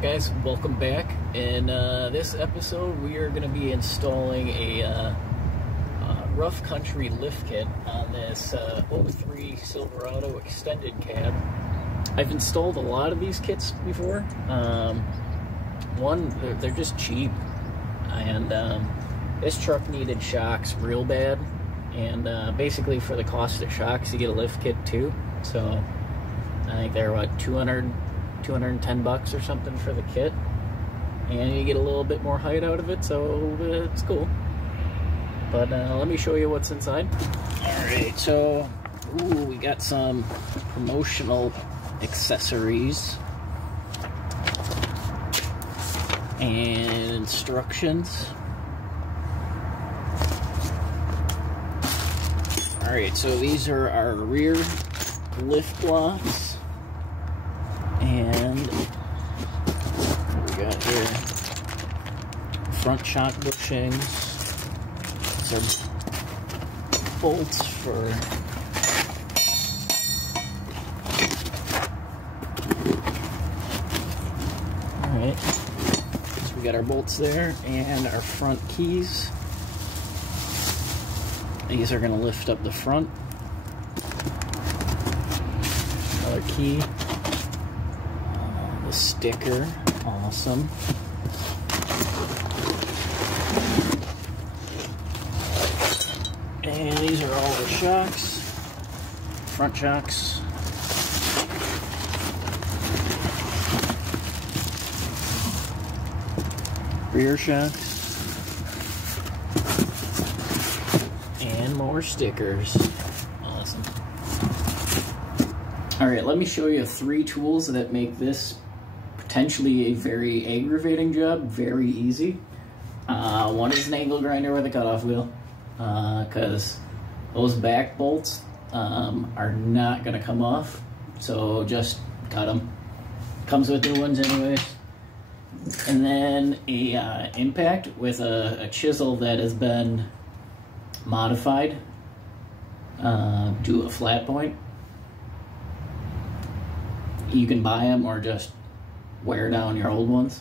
guys, welcome back. In this episode we are going to be installing a rough country lift kit on this 03 Silverado extended cab. I've installed a lot of these kits before. They're just cheap, and this truck needed shocks real bad, and basically for the cost of shocks you get a lift kit too. So I think they're what, 210 bucks or something for the kit, and you get a little bit more height out of it, so it's cool. But let me show you what's inside. Alright, so we got some promotional accessories and instructions. Alright, so these are our rear lift blocks, and we got here front shock bushings. These are bolts for alright, so we got our bolts there and our front keys. These are going to lift up the front. Another key. The sticker, awesome. And these are all the shocks. Front shocks. Rear shocks. And more stickers. Awesome. Alright, let me show you 3 tools that make this potentially a very aggravating job very easy. One is an angle grinder with a cutoff wheel, because those back bolts are not going to come off, so just cut them. Comes with new ones anyways. And then a impact with a chisel that has been modified to a flat point. You can buy them or just wear down your old ones.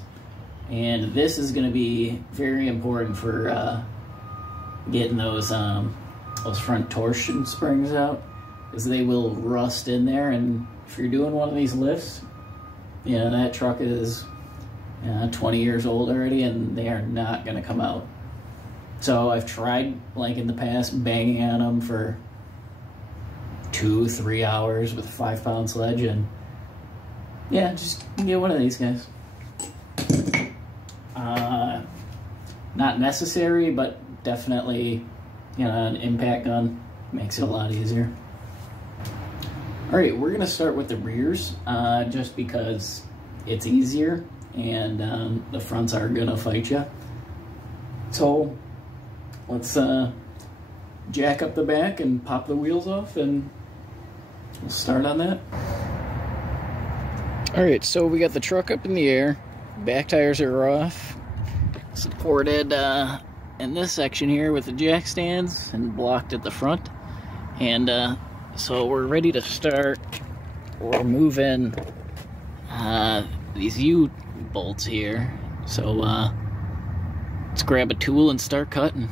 And this is going to be very important for getting those front torsion springs out, because they will rust in there. And if you're doing one of these lifts, you know, that truck is 20 years old already, and they are not going to come out. So I've tried, like in the past, banging on them for 2-3 hours with a 5-pound sledge, and yeah, just get one of these guys. Not necessary, but definitely, you know, an impact gun makes it a lot easier. Alright, we're going to start with the rears, just because it's easier, and the fronts are going to fight you. So let's jack up the back and pop the wheels off, and we'll start on that. Alright, so we got the truck up in the air, back tires are off, supported in this section here with the jack stands and blocked at the front. And so we're ready to start. We're moving these U-bolts here. So let's grab a tool and start cutting.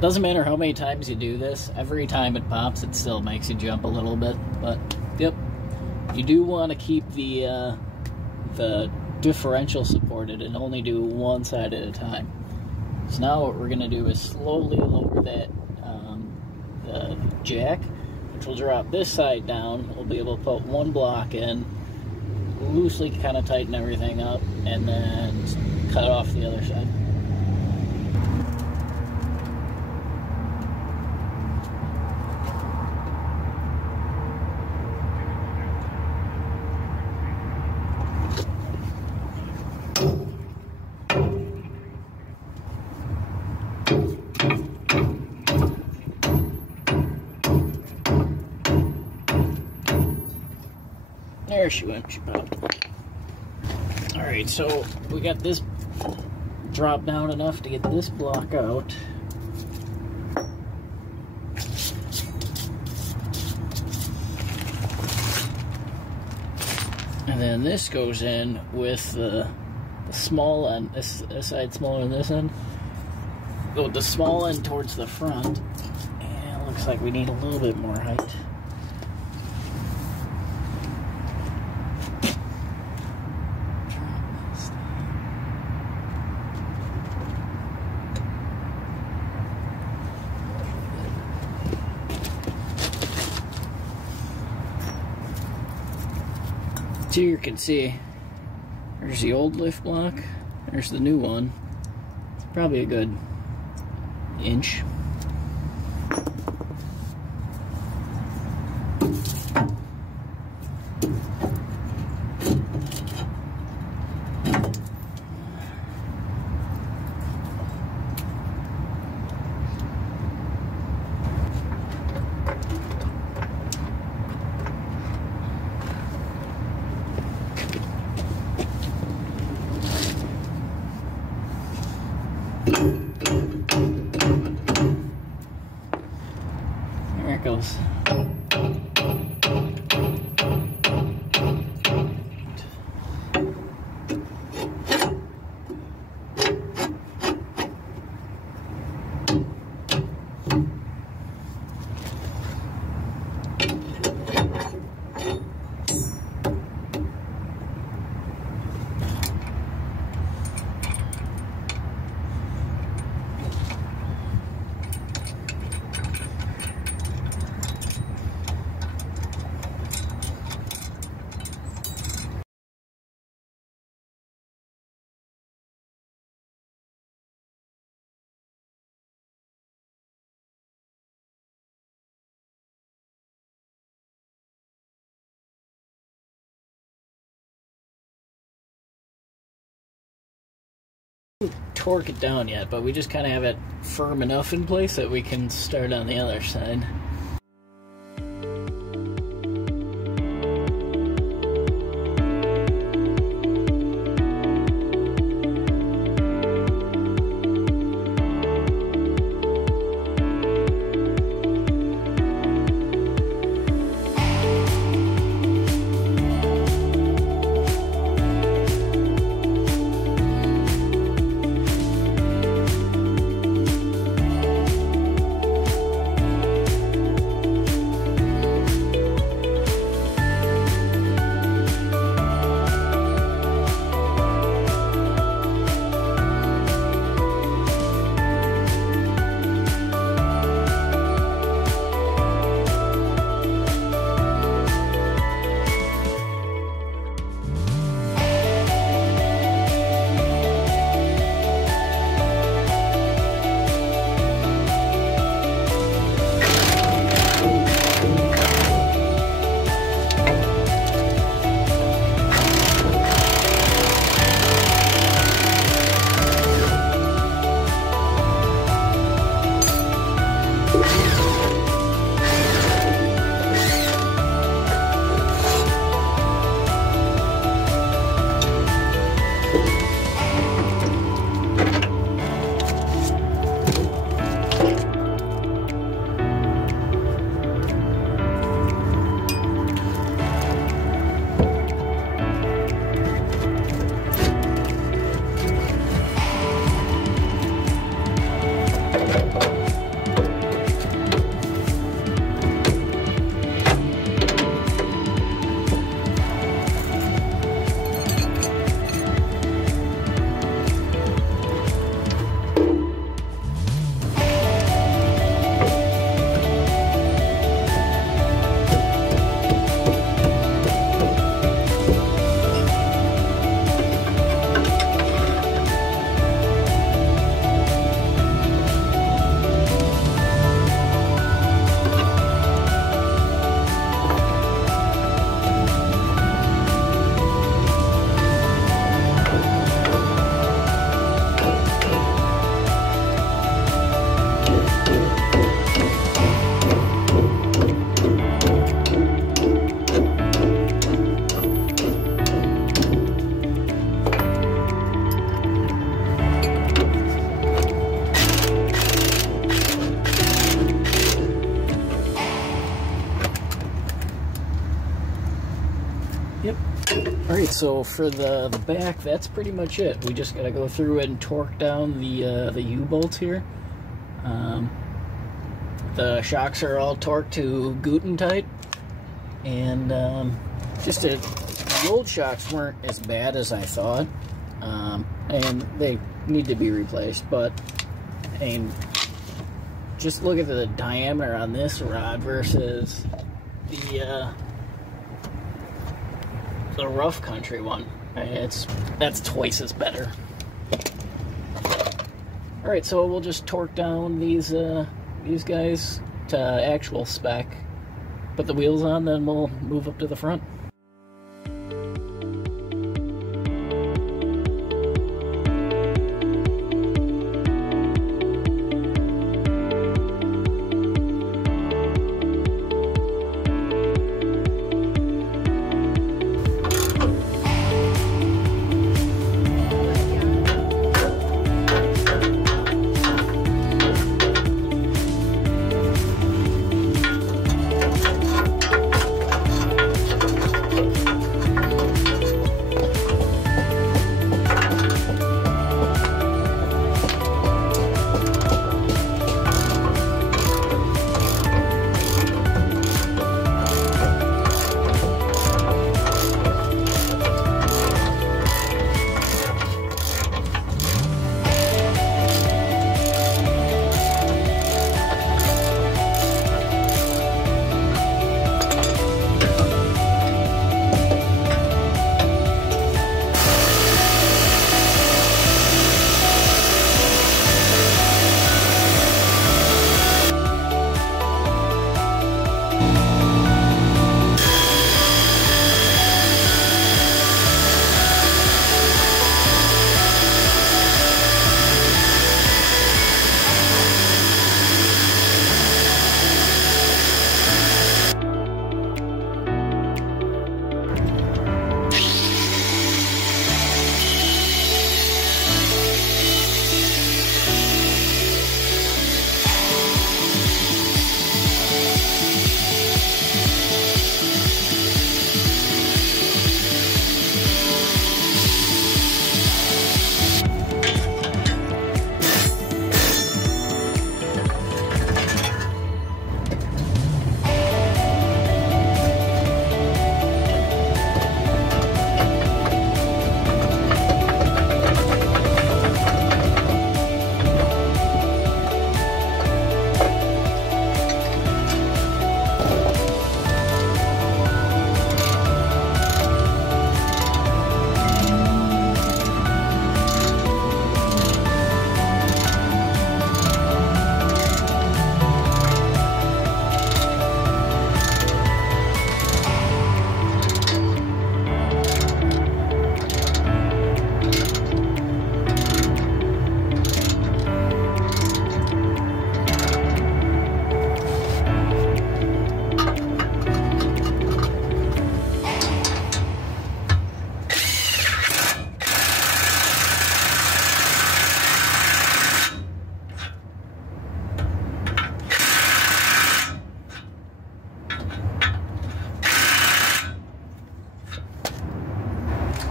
Doesn't matter how many times you do this, every time it pops, it still makes you jump a little bit. But yep, you do want to keep the differential supported and only do one side at a time. So now what we're going to do is slowly lower that the jack, which will drop this side down. We'll be able to put one block in, loosely kind of tighten everything up, and then cut off the other side. There she went, she popped. Alright, so we got this dropped down enough to get this block out. And then this goes in with the small end, this side smaller than this end. Go with the small end towards the front. And it looks like we need a little bit more height. So you can see, there's the old lift block, there's the new one. It's probably a good inch. There it goes. Torque it down yet, but we just kind of have it firm enough in place that we can start on the other side. Yep. Alright, so for the back, that's pretty much it. We just gotta go through and torque down the U-bolts here. The shocks are all torqued to Guten tight, and the old shocks weren't as bad as I thought, and they need to be replaced, but just look at the diameter on this rod versus the rough country one. That's twice as better. All right, so we'll just torque down these guys to actual spec, put the wheels on, then we'll move up to the front.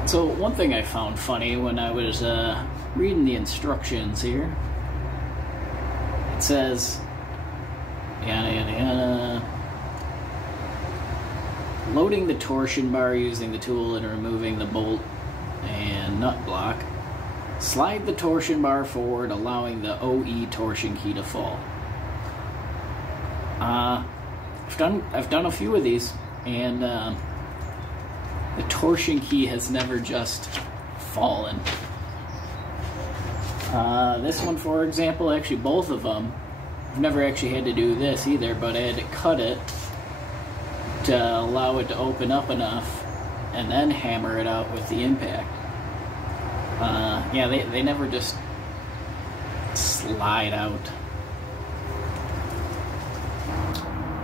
So one thing I found funny when I was reading the instructions here, it says, yada yada yada, loading the torsion bar using the tool and removing the bolt and nut block. Slide the torsion bar forward, allowing the OE torsion key to fall. I've done a few of these, and the torsion key has never just fallen. This one, for example, actually both of them, I've never actually had to do this either, but I had to cut it to allow it to open up enough and then hammer it out with the impact. Yeah, they never just slide out.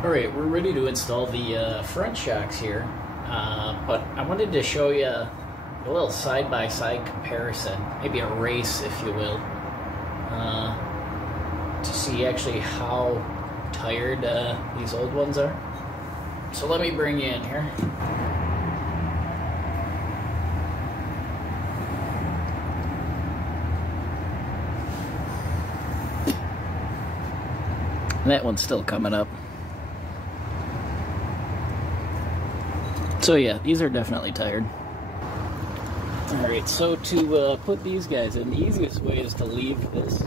Alright, we're ready to install the front shocks here, but I wanted to show you a little side-by-side comparison, maybe a race if you will, to see actually how tired these old ones are. So let me bring you in here. And that one's still coming up. So yeah, these are definitely tired. Alright, so to put these guys in, the easiest way is to leave this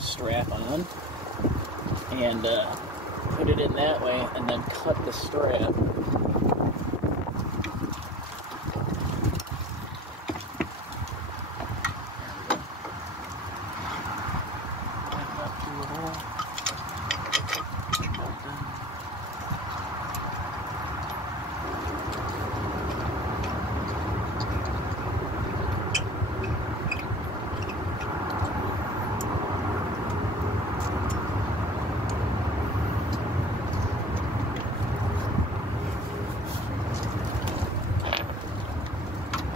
strap on and put it in that way and then cut the strap.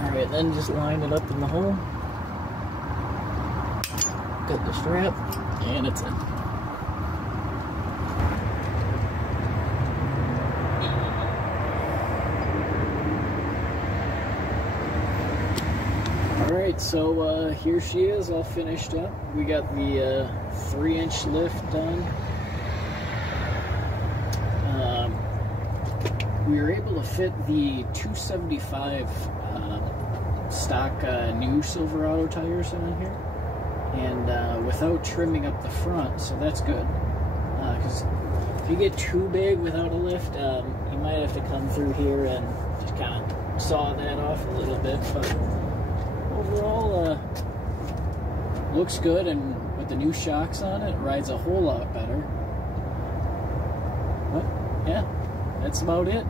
Alright, then just line it up in the hole. Cut the strap, and it's in. Alright, so here she is, all finished up. We got the 3-inch lift done. We were able to fit the 275 stock new Silverado tires on here, and without trimming up the front, so that's good. Because if you get too big without a lift, you might have to come through here and just kind of saw that off a little bit. But overall, looks good, and with the new shocks on it, it rides a whole lot better. But yeah, that's about it.